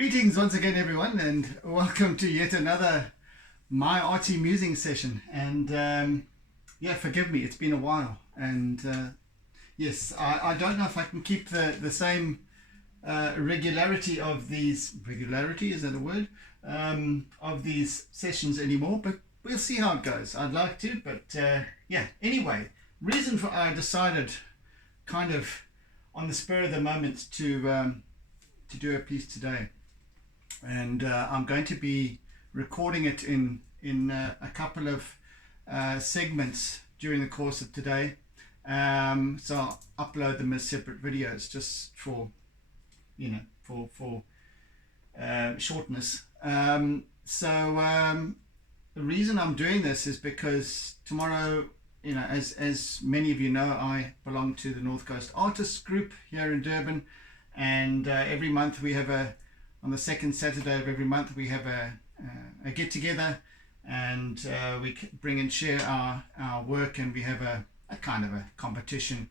Greetings once again, everyone, and welcome to yet another My Artsy Musings session. And yeah, forgive me, it's been a while. And yes, I don't know if I can keep the same regularity of these, regularity, is that a word? Of these sessions anymore, but we'll see how it goes. I'd like to, but yeah, anyway, reason for I decided kind of on the spur of the moment to do a piece today. And I'm going to be recording it in a couple of segments during the course of today. So I'll upload them as separate videos just for, you know, for shortness. The reason I'm doing this is because tomorrow, you know, as many of you know, I belong to the North Coast Artists Group here in Durban, and every month we have on the second Saturday of every month we have a get together, and we bring and share our work, and we have a kind of a competition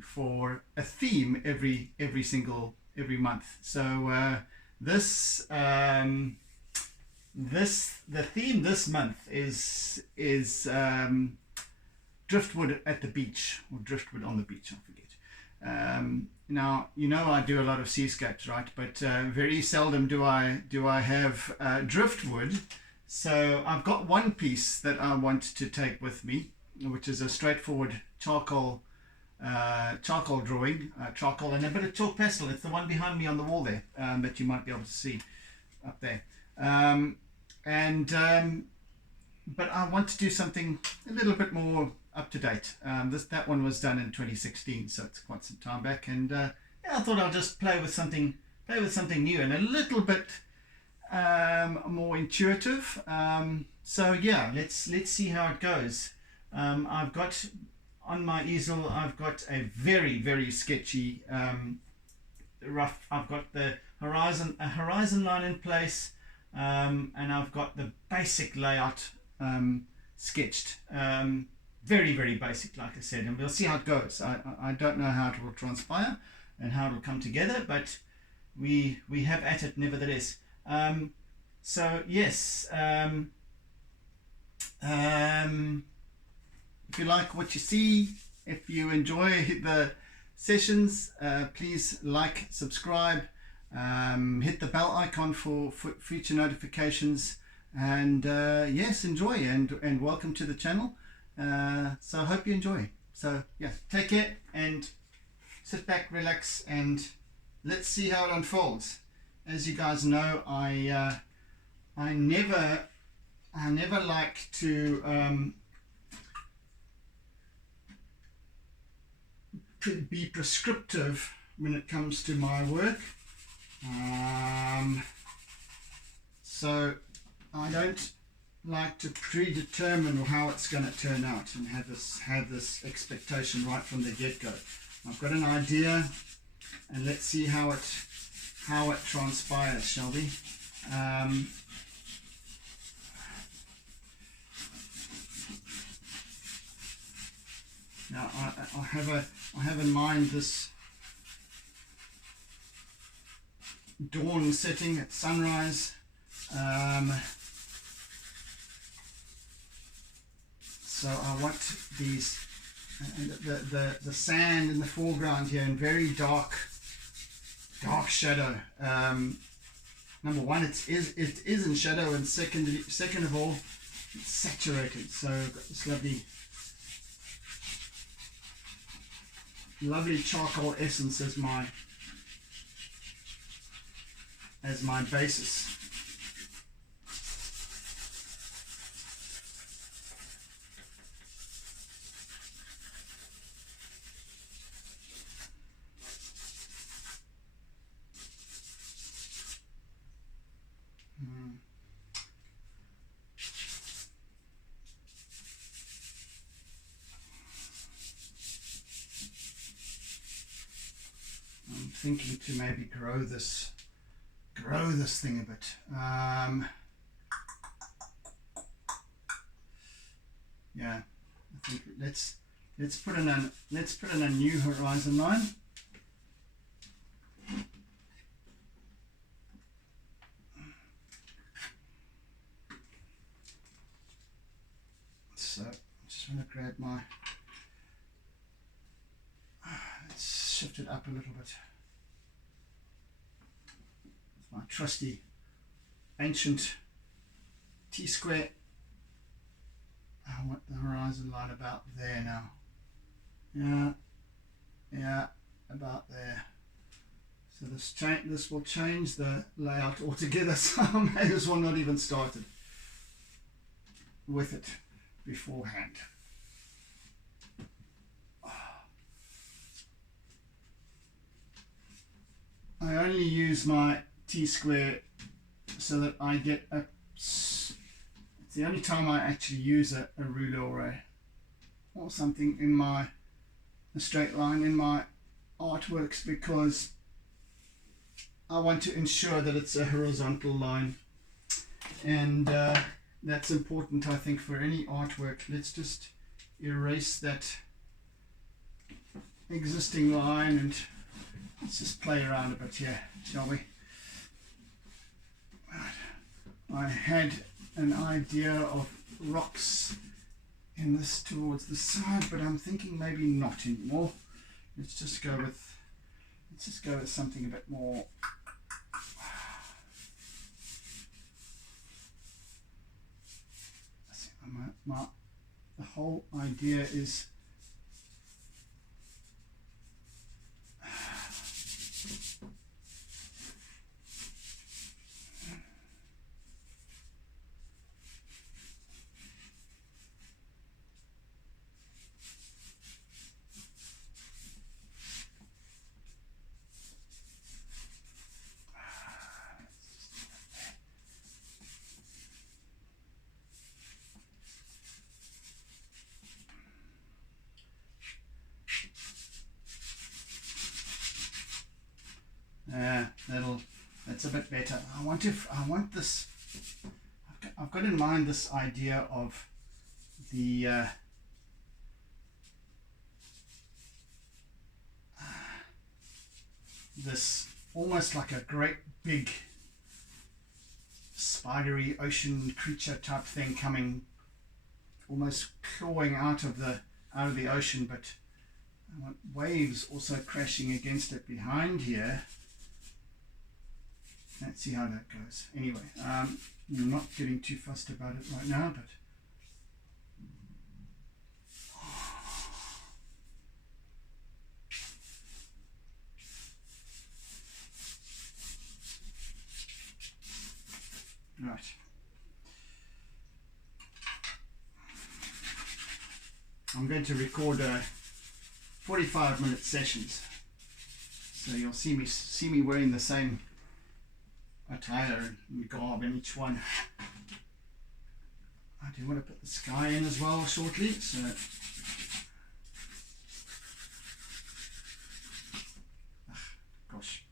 for a theme every month. So the theme this month is driftwood at the beach, or driftwood on the beach, I forget. Now, you know, I do a lot of seascapes, right? But very seldom do I have driftwood. So I've got one piece that I want to take with me, which is a straightforward charcoal drawing, charcoal and a bit of chalk pastel. It's the one behind me on the wall there, that you might be able to see up there. But I want to do something a little bit more up to date. That one was done in 2016, so it's quite some time back, and yeah, I thought I'll just play with something new and a little bit more intuitive. So yeah, let's see how it goes. I've got on my easel, I've got a very sketchy rough. I've got the horizon line in place, and I've got the basic layout sketched. Very basic, like I said, and we'll see how it goes. I don't know how it will transpire and how it will come together, but we have at it nevertheless. So yes, if you like what you see, if you enjoy the sessions, please like, subscribe, hit the bell icon for future notifications, and yes, enjoy, and welcome to the channel. So I hope you enjoy. So yeah, take care and sit back, relax, and let's see how it unfolds. As you guys know, I never like to be prescriptive when it comes to my work. So I don't like to predetermine how it's going to turn out and have this expectation right from the get-go. I've got an idea, and let's see how it transpires, shall we? Now I have in mind this dawn setting at sunrise. So I want these the sand in the foreground here in very dark shadow. Number one, it is in shadow, and second of all, it's saturated. So I've got this lovely charcoal essence as my basis. Thinking to maybe grow this thing a bit. Yeah, I think let's put in a new horizon line. trying to grab my, let's shift it up a little bit. It's my trusty ancient T-square. I want the horizon line about there now. Yeah, about there. So this will change the layout altogether, so I may as well not even start it with it beforehand. I only use my T-square so that I get a, it's the only time I actually use a ruler or something in a straight line in my artworks, because I want to ensure that it's a horizontal line, and that's important, I think, for any artwork. Let's just erase that existing line and let's just play around a bit here, shall we? I had an idea of rocks in this towards the side, but I'm thinking maybe not anymore. Let's just go with something a bit more. The whole idea is that's a bit better. I want this. I've got in mind this idea of the this almost like a great big spidery ocean creature type thing coming, almost clawing out of the ocean, but I want waves also crashing against it behind here. Let's see how that goes. Anyway, I'm not getting too fussed about it right now, but right. I'm going to record 45-minute sessions, so you'll see me wearing the same attire and garb in each one. I do want to put the sky in as well shortly, so gosh.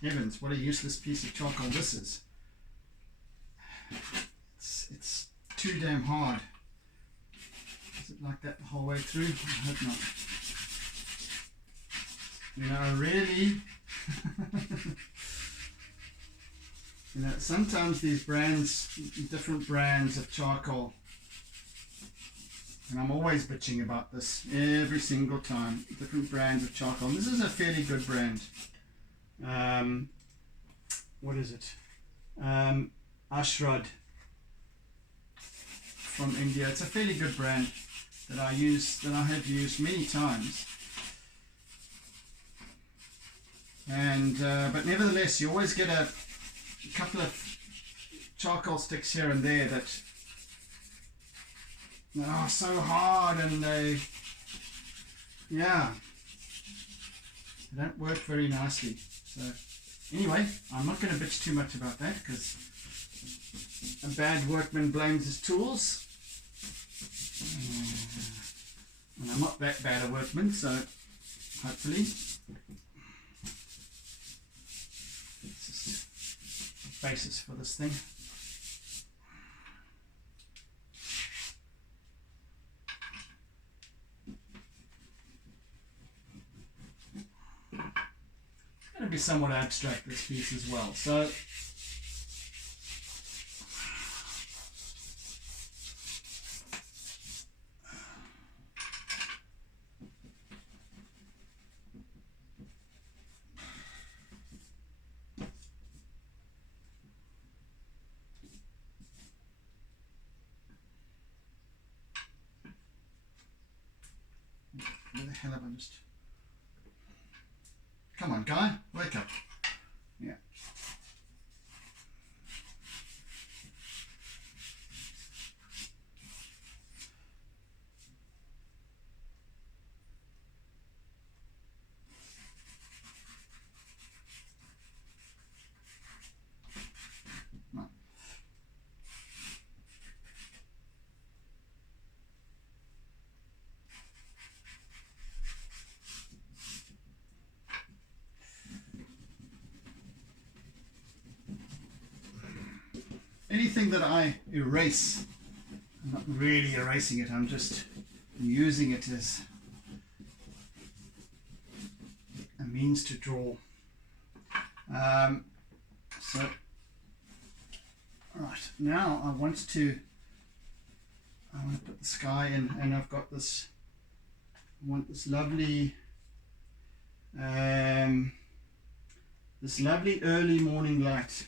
Heavens, what a useless piece of charcoal this is. It's too damn hard. Is it like that the whole way through? I hope not. You know, really, you know, sometimes these brands, different brands of charcoal, and I'm always bitching about this every single time, different brands of charcoal. And this is a fairly good brand. What is it? Ashrad from India. It's a fairly good brand that I have used many times. And but nevertheless, you always get a couple of charcoal sticks here and there that are so hard, and they don't work very nicely. So anyway, I'm not going to bitch too much about that, because a bad workman blames his tools, and I'm not that bad a workman, so hopefully it's just a basis for this thing. to be somewhat abstract, this piece as well. So where the hell have I just... Come on, guy, wake up. Yeah. No. Anything that I erase, I'm not really erasing it, I'm just using it as a means to draw. So, right, now I want to put the sky in, and I've got this, I want this lovely early morning light.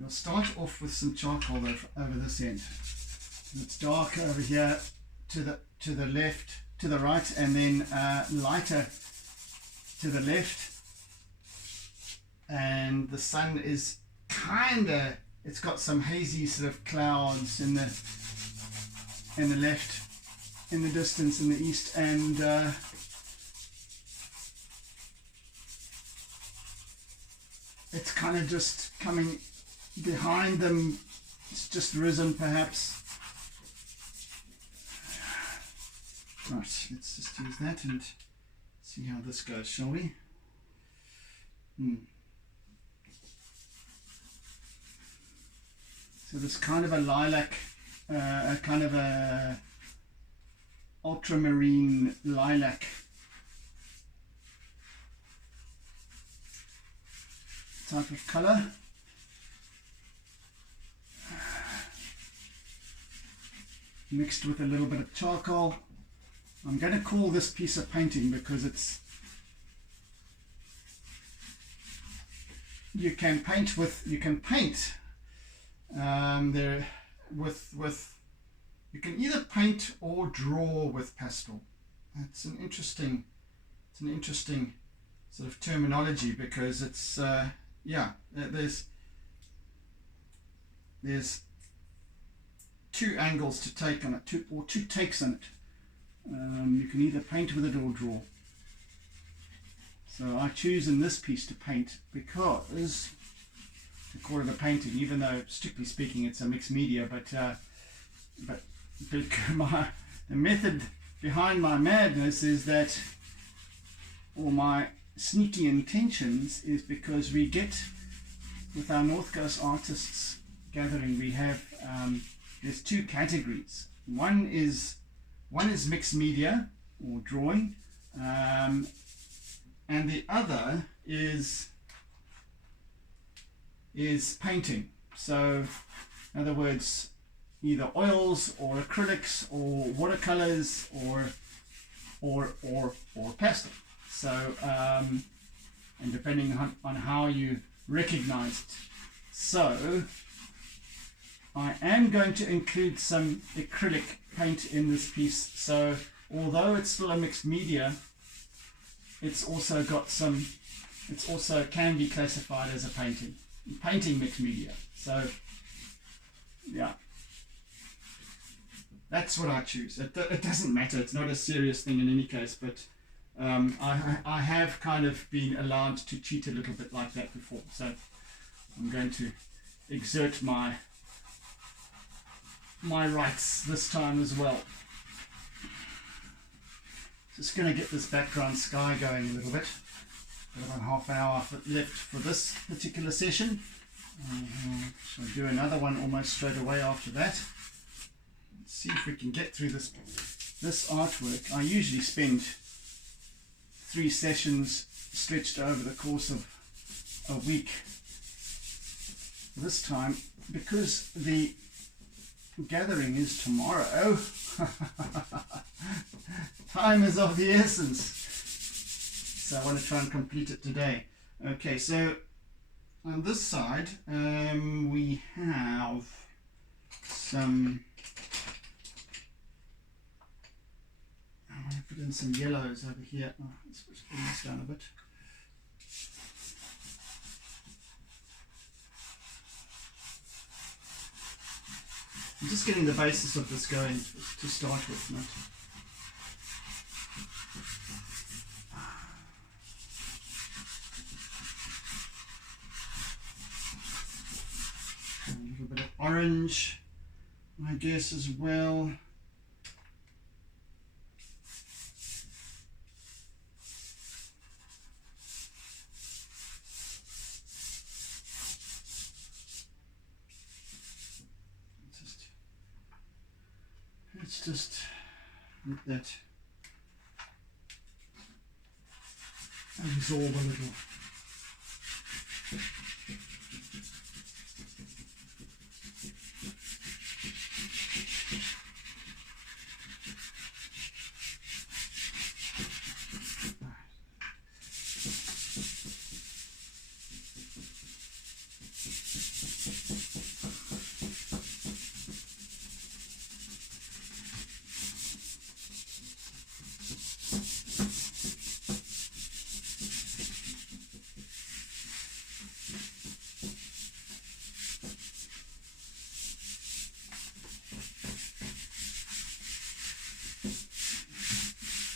We'll start off with some charcoal over this end. It's dark over here to the left, to the right, and then lighter to the left. And the sun is it's got some hazy sort of clouds in the left, in the distance, in the east, and it's kind of just coming behind them. It's just risen, perhaps. Right, let's just use that and see how this goes, shall we? So there's kind of a lilac, a kind of a ultramarine lilac type of color. Mixed with a little bit of charcoal. I'm going to call this piece of painting because it's, you can paint there with you can either paint or draw with pastel. It's an interesting sort of terminology, because it's there's two angles to take on it, two takes on it. You can either paint with it or draw. So I choose in this piece to paint because, to call it a painting, even though strictly speaking it's a mixed media, but the method behind my madness is that, or my sneaky intentions, is because we get, with our North Coast artists gathering, we have there's two categories. One is mixed media or drawing, and the other is painting. So, in other words, either oils or acrylics or watercolors or pastel. So, and depending on how you recognize it. So, I am going to include some acrylic paint in this piece. So, although it's still a mixed media, it's also got some, it's also can be classified as a painting mixed media. So, yeah, that's what I choose. It doesn't matter, it's not a serious thing in any case, but I have kind of been allowed to cheat a little bit like that before, so I'm going to exert my rights this time as well. Just going to get this background sky going a little bit. Got about half an hour left for this particular session. Shall do another one almost straight away after that. Let's see if we can get through this artwork. I usually spend 3 sessions stretched over the course of a week. This time, because the gathering is tomorrow, time is of the essence. So I want to try and complete it today. Okay, so on this side, we have some, I want to put in some yellows over here. Oh, let's bring this down a bit. I'm just getting the basis of this going to start with, not. A little bit of orange, I guess, as well. Let's just let that absorb a little.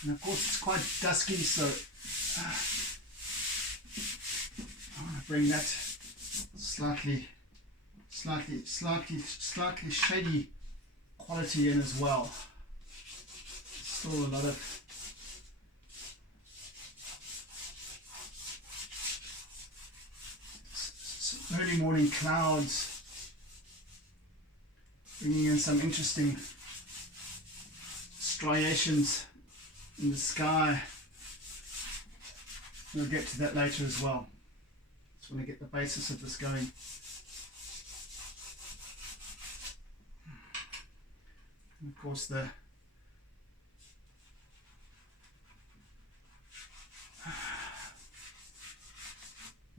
And of course it's quite dusky, so I want to bring that slightly shady quality in as well. Still a lot of early morning clouds, bringing in some interesting striations in the sky. We'll get to that later as well. Just want to get the basis of this going. And of course the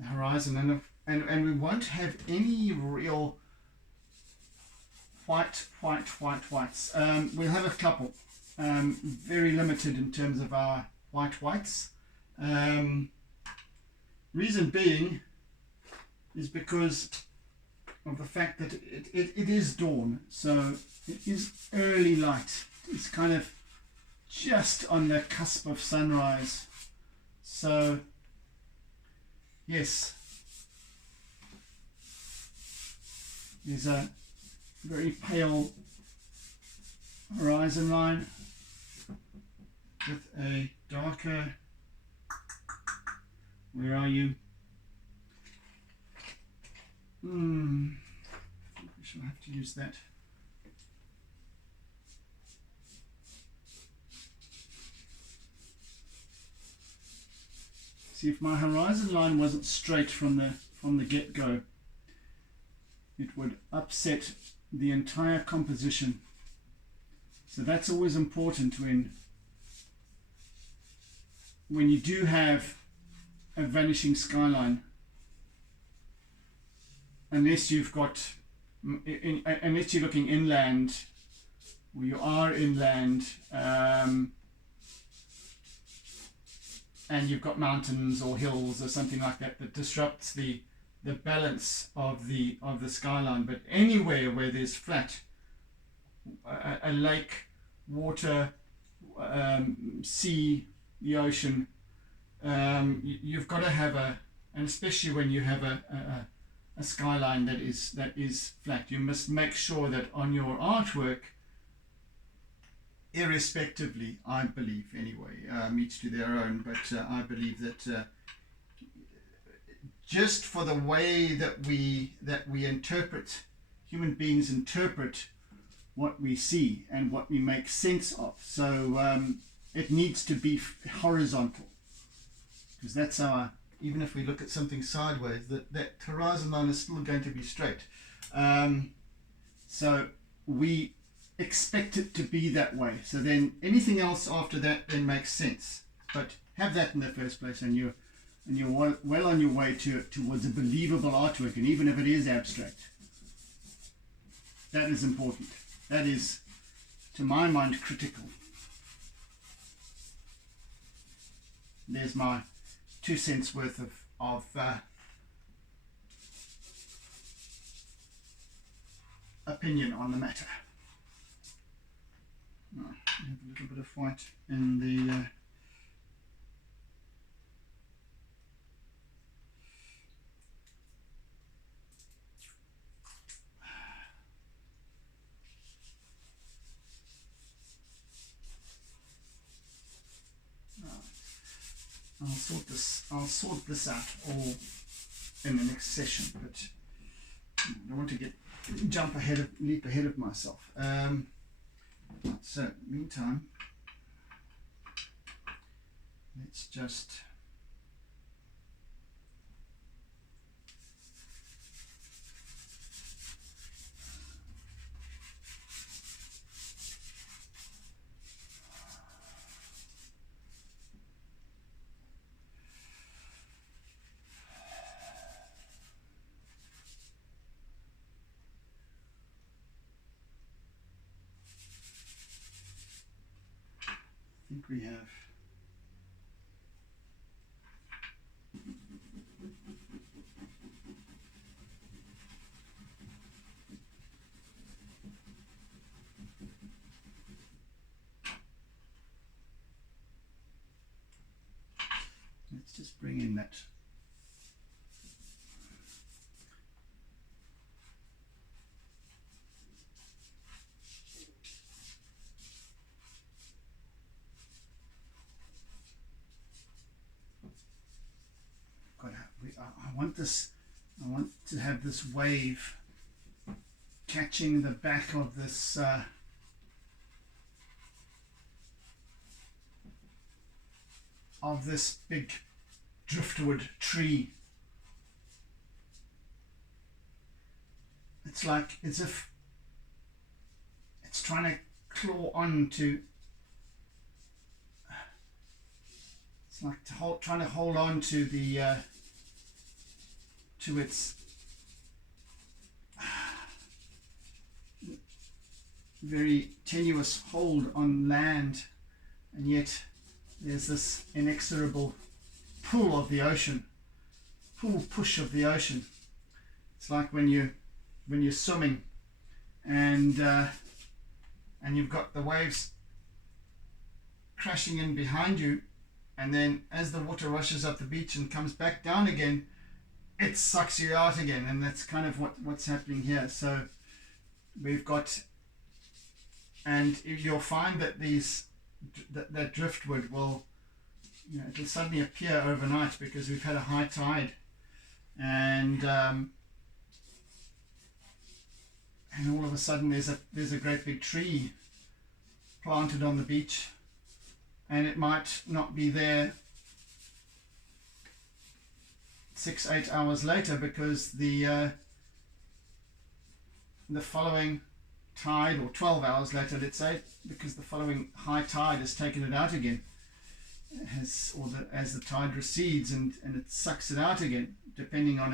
horizon, and we won't have any real whites. We'll have a couple. Very limited in terms of our whites. Reason being is because of the fact that it is dawn, so it is early light. It's kind of just on the cusp of sunrise. So yes, there's a very pale horizon line with a darker, where are you? I shall have to use that. See, if my horizon line wasn't straight from the get-go, it would upset the entire composition. So that's always important when you do have a vanishing skyline. Unless you've got, unless you're looking inland, or you are inland, and you've got mountains or hills or something like that that disrupts the balance of the skyline. But anywhere where there's flat, a lake, water, sea, the ocean, you've got to have and especially when you have a skyline that is flat, you must make sure that on your artwork, irrespectively, I believe anyway, each to their own, but I believe that just for the way that we interpret, human beings interpret what we see and what we make sense of. So it needs to be horizontal. because that's our, even if we look at something sideways, that horizon line is still going to be straight. So we expect it to be that way. So then anything else after that then makes sense. But have that in the first place, and you're well on your way towards a believable artwork. And even if it is abstract, that is important. That is, to my mind, critical. There's my 2 cents worth of opinion on the matter. Oh, I have a little bit of white in the I'll sort this out all in the next session, but I don't want to leap ahead of myself. So meantime, let's just we have let's just bring in that I want to have this wave catching the back of this big driftwood tree. It's like as if it's trying to claw on to, it's like trying to hold on to the to its very tenuous hold on land, and yet there's this inexorable pull of the ocean, push of the ocean. It's like when you're swimming and you've got the waves crashing in behind you, and then as the water rushes up the beach and comes back down again, it sucks you out again. And that's kind of what's happening here. So we've got, and you'll find that that driftwood will, it'll suddenly appear overnight because we've had a high tide, and all of a sudden there's a great big tree planted on the beach, and it might not be there 6-8 hours later because the following tide, or 12 hours later, let's say, because the following high tide has taken it out again, as the tide recedes, and it sucks it out again, depending on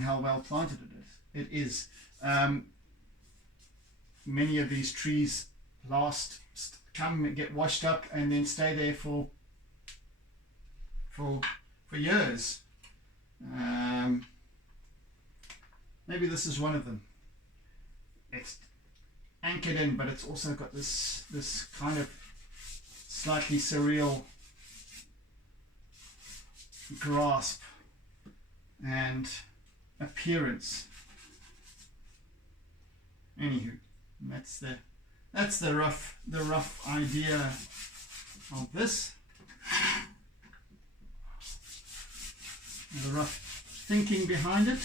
how well planted it is. Many of these trees come and get washed up and then stay there for years. Maybe this is one of them. It's anchored in, but it's also got this kind of slightly surreal grasp and appearance. Anywho, that's the rough idea of this. The rough thinking behind it.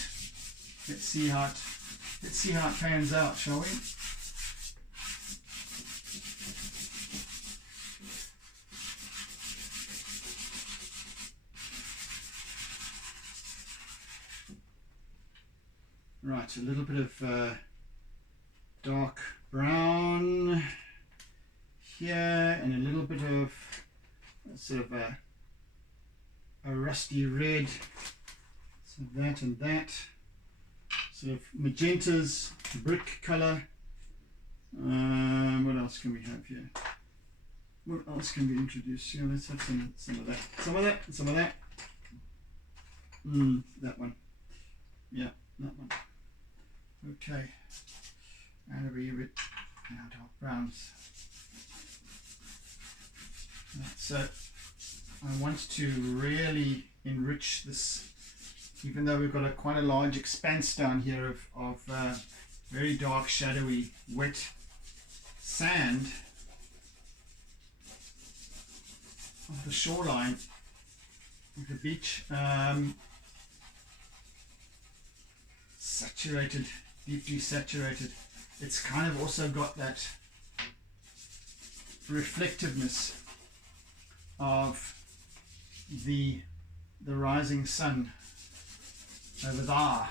Let's see how it pans out, shall we? Right, a little bit of dark brown here, and a little bit of sort of a rusty red. So that and that. Sort of magentas, brick color. What else can we have here? What else can we introduce? Yeah, let's have some of that. Some of that, and some of that. That one. Yeah, that one. Okay. And a wee bit now dark browns. Right, so I want to really enrich this, even though we've got quite a large expanse down here of very dark, shadowy, wet sand of the shoreline of the beach. Saturated, deeply saturated. It's kind of also got that reflectiveness of the rising sun over there.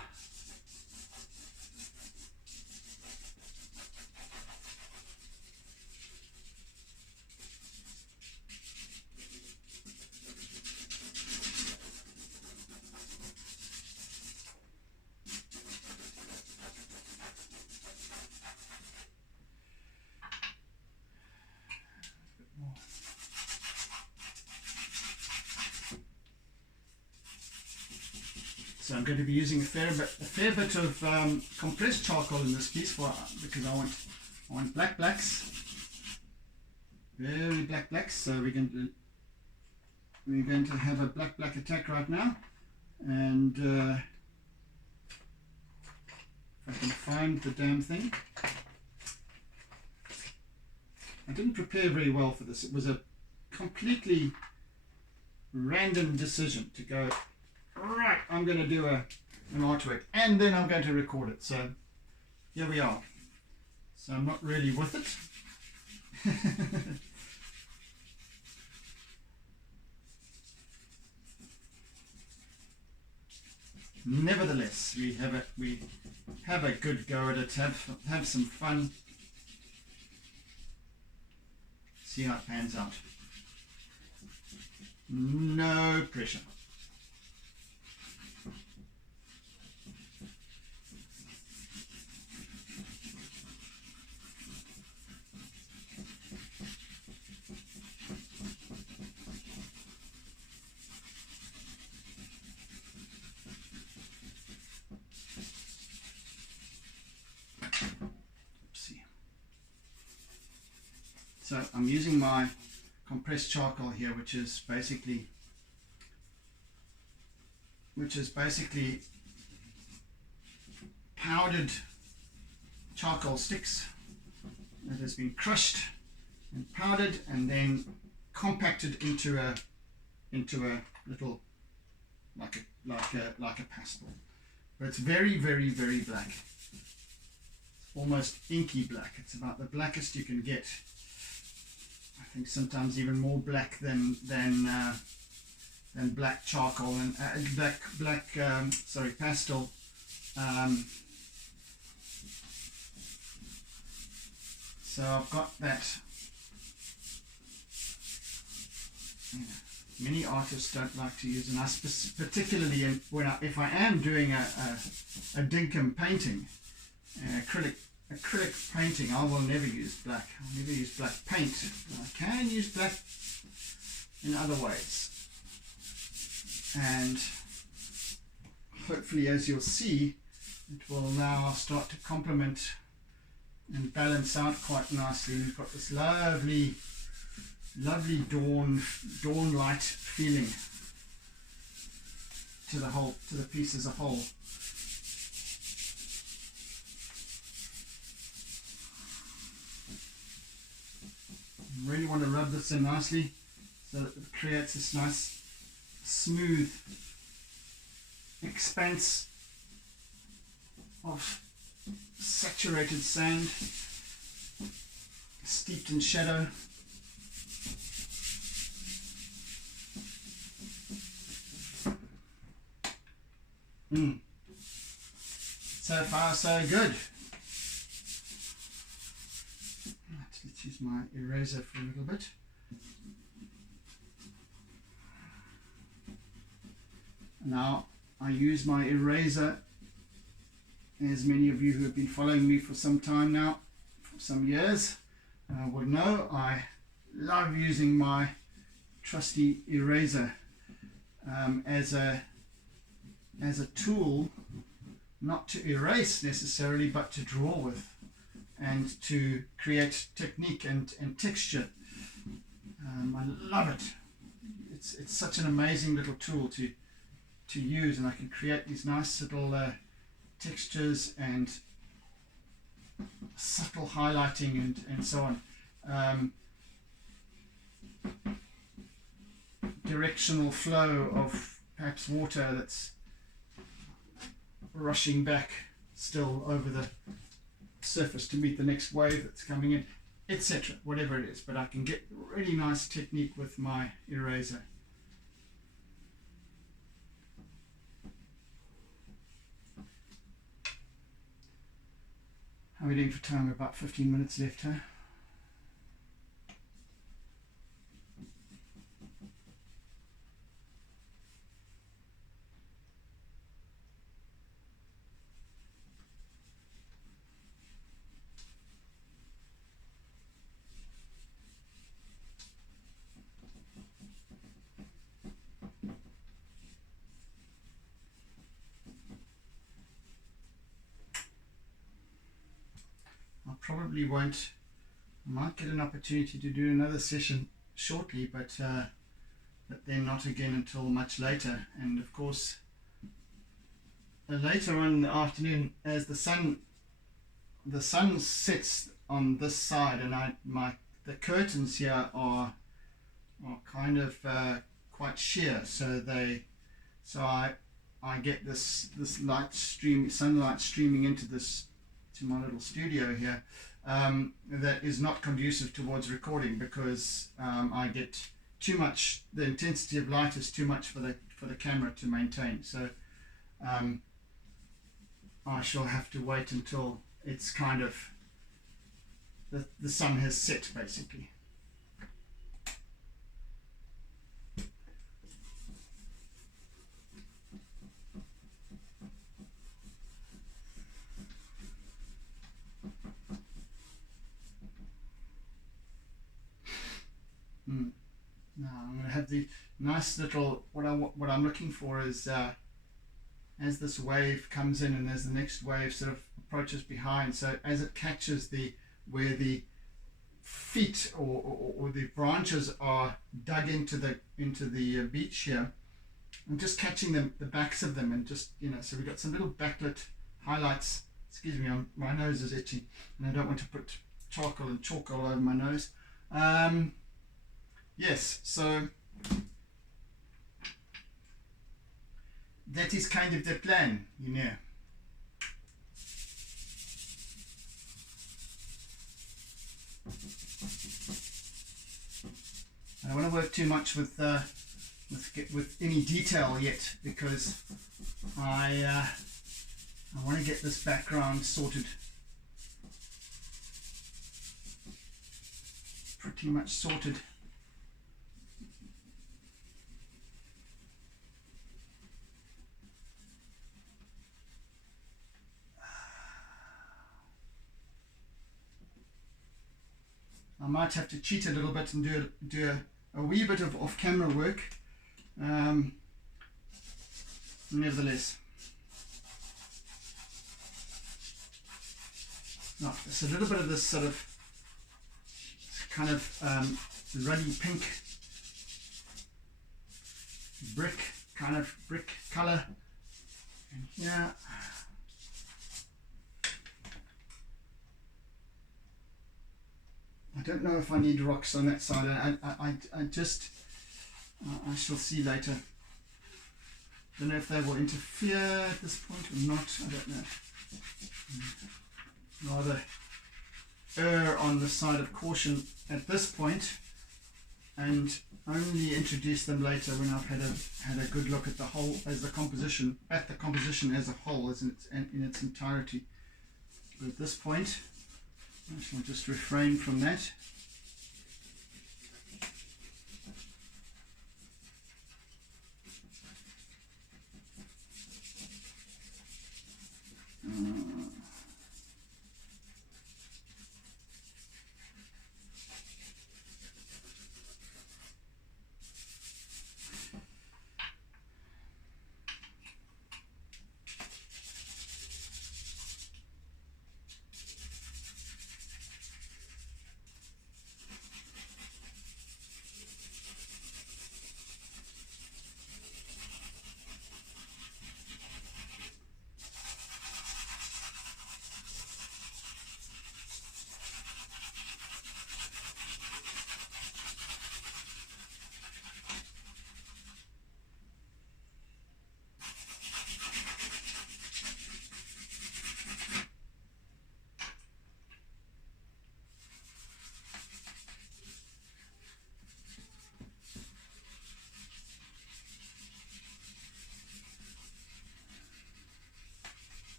So I'm going to be using a fair bit of compressed charcoal in this piece because I want black blacks, very black blacks. So we're going to have a black attack right now, and if I can find the damn thing. I didn't prepare very well for this. It was a completely random decision to go, right, I'm going to do an artwork and then I'm going to record it. So here we are. So I'm not really with it. Nevertheless, we have a good go at it, have some fun. See how it pans out. No pressure. So I'm using my compressed charcoal here, which is basically powdered charcoal sticks that has been crushed and powdered and then compacted into a little like a pastel. But it's very, very, very black. It's almost inky black. It's about the blackest you can get. I think sometimes even more black than black charcoal and pastel. So I've got that. Many artists don't like to use, and I particularly if I am doing a dinkum painting, acrylic painting, I will never use black. I'll never use black paint. I can use black in other ways. And hopefully, as you'll see, it will now start to complement and balance out quite nicely. We've got this lovely dawn light feeling to the piece as a whole. Really want to rub this in nicely so that it creates this nice smooth expanse of saturated sand steeped in shadow. So far, so good. Let's use my eraser for a little bit. Now, I use my eraser, as many of you who have been following me for some time now, for some years, will know, I love using my trusty eraser as a tool, not to erase necessarily, but to draw with and to create technique and texture. I love it. It's such an amazing little tool to use, and I can create these nice little textures and subtle highlighting and so on. Directional flow of perhaps water that's rushing back still over the surface to meet the next wave that's coming in, etc. Whatever it is, but I can get really nice technique with my eraser. How are we doing for time? About 15 minutes left, huh? Probably won't. I might get an opportunity to do another session shortly, but then not again until much later. And of course, later on in the afternoon, as the sun sets on this side, and the curtains here are kind of quite sheer, so I get this sunlight streaming into my little studio here, that is not conducive towards recording, because I get too much. The intensity of light is too much for the camera to maintain. So I shall have to wait until it's kind of the sun has set, basically. Now I'm going to have the nice little, what I'm looking for is as this wave comes in and as the next wave sort of approaches behind, so as it catches where the feet or the branches are dug into the beach here, I'm just catching the backs of them, and just, so we've got some little backlit highlights. Excuse me, my nose is itchy and I don't want to put charcoal and chalk all over my nose. Yes, so that is kind of the plan, I don't want to work too much with any detail yet, because I want to get this background sorted, pretty much sorted. I might have to cheat a little bit and do a wee bit of off-camera work, nevertheless. No, it's a little bit of this sort of kind of ruddy pink brick color, and here. I don't know if I need rocks on that side. I shall see later. Don't know if they will interfere at this point or not. I don't know. Rather err on the side of caution at this point. and only introduce them later when I've had a good look at the whole as the composition as a whole, as in its entirety. But at this point, I shall just refrain from that.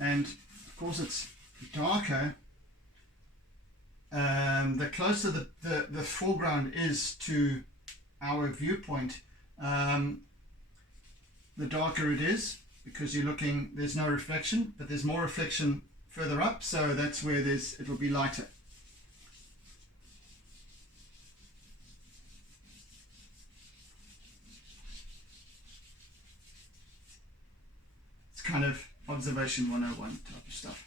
And of course it's darker, the closer the foreground is to our viewpoint, the darker it is, because you're looking, there's no reflection, but there's more reflection further up, so that's where it'll be lighter. It's kind of observation 101 type of stuff.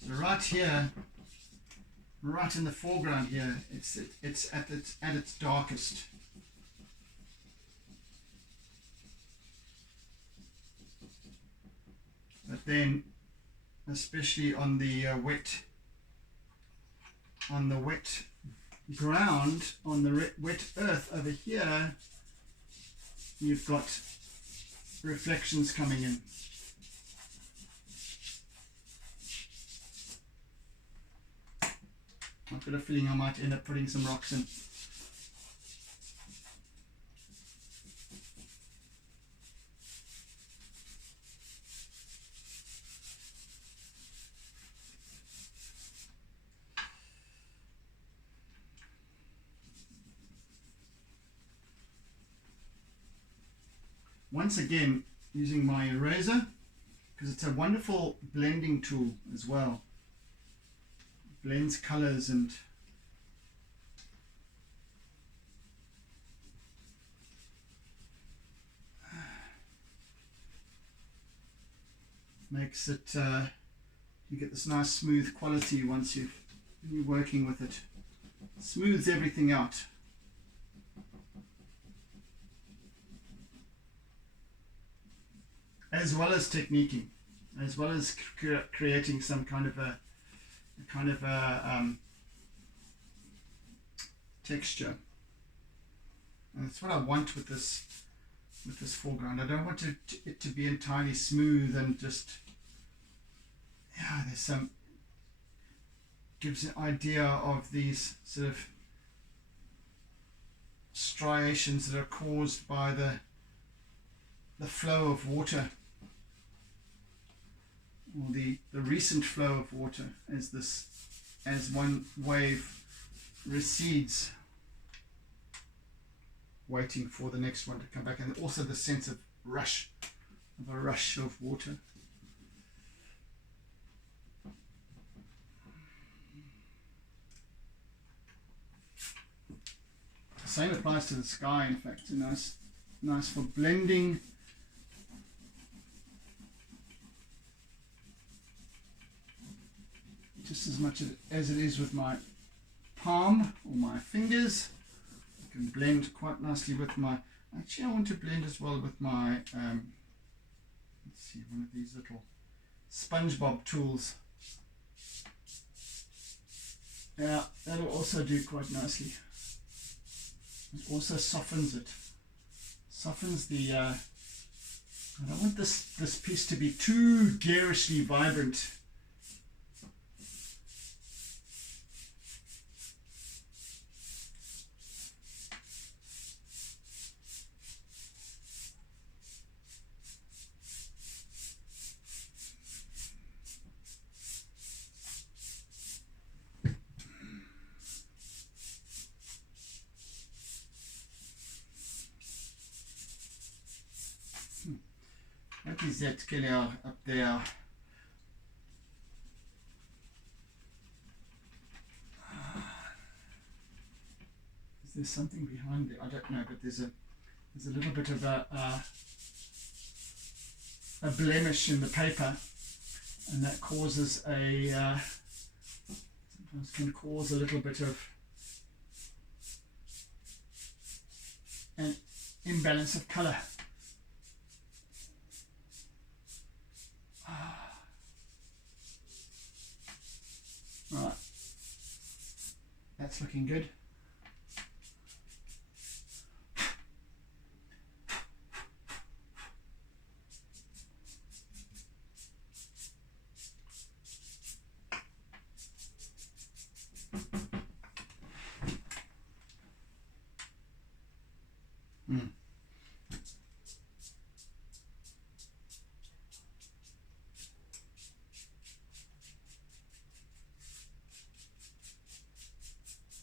So right here, right in the foreground here, it's at its darkest. But then, especially on the wet ground, on the wet earth over here, you've got reflections coming in. I've got a feeling I might end up putting some rocks in. Once again, using my eraser, because it's a wonderful blending tool as well. It blends colors and makes it, you get this nice smooth quality once you're working with it. Smooths everything out. As well as techniquing, as well as creating some kind of a texture. And that's what I want with this foreground. I don't want it to be entirely smooth and just, yeah, there's some, gives an idea of these sort of striations that are caused by the flow of water, or the recent flow of water as one wave recedes, waiting for the next one to come back, and also the sense of a rush of water. The same applies to the sky. In fact, nice for blending. Just as much as it is with my palm or my fingers. I can blend quite nicely with my, actually I want to blend as well with my, let's see, one of these little SpongeBob tools. Yeah, that'll also do quite nicely. It also softens it. Softens the I don't want this piece to be too garishly vibrant. What is that color up there? Is there something behind there? I don't know, but there's a little bit of a blemish in the paper, and that causes sometimes can cause a little bit of an imbalance of color. Right, that's looking good.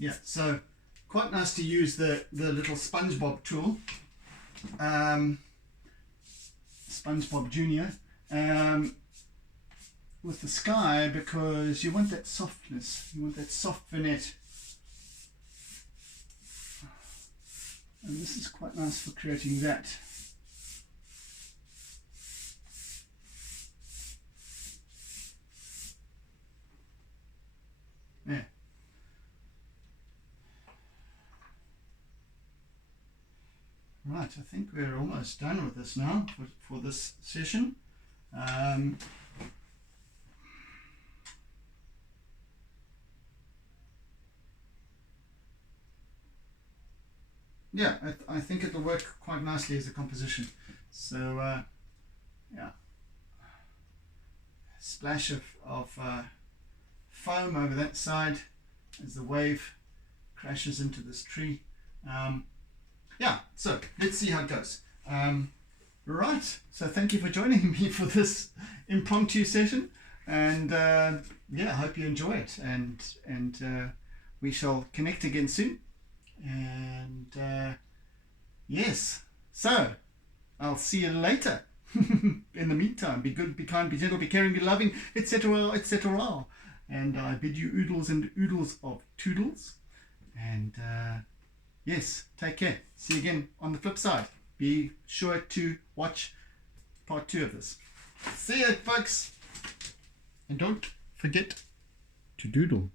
Yeah, so quite nice to use the little SpongeBob tool, SpongeBob Junior, with the sky, because you want that softness, you want that soft vignette. And this is quite nice for creating that. Yeah. Right, I think we're almost done with this now for this session. Yeah, I think it'll work quite nicely as a composition. So, yeah, splash of foam over that side as the wave crashes into this tree. Yeah, so let's see how it goes. Right, so thank you for joining me for this impromptu session, and yeah, I hope you enjoy it, and we shall connect again soon. And yes, so I'll see you later. In the meantime, be good, be kind, be gentle, be caring, be loving, etc., etc. And I bid you oodles and oodles of toodles. And yes, take care. See you again on the flip side. Be sure to watch part 2 of this. See you, folks. And don't forget to doodle.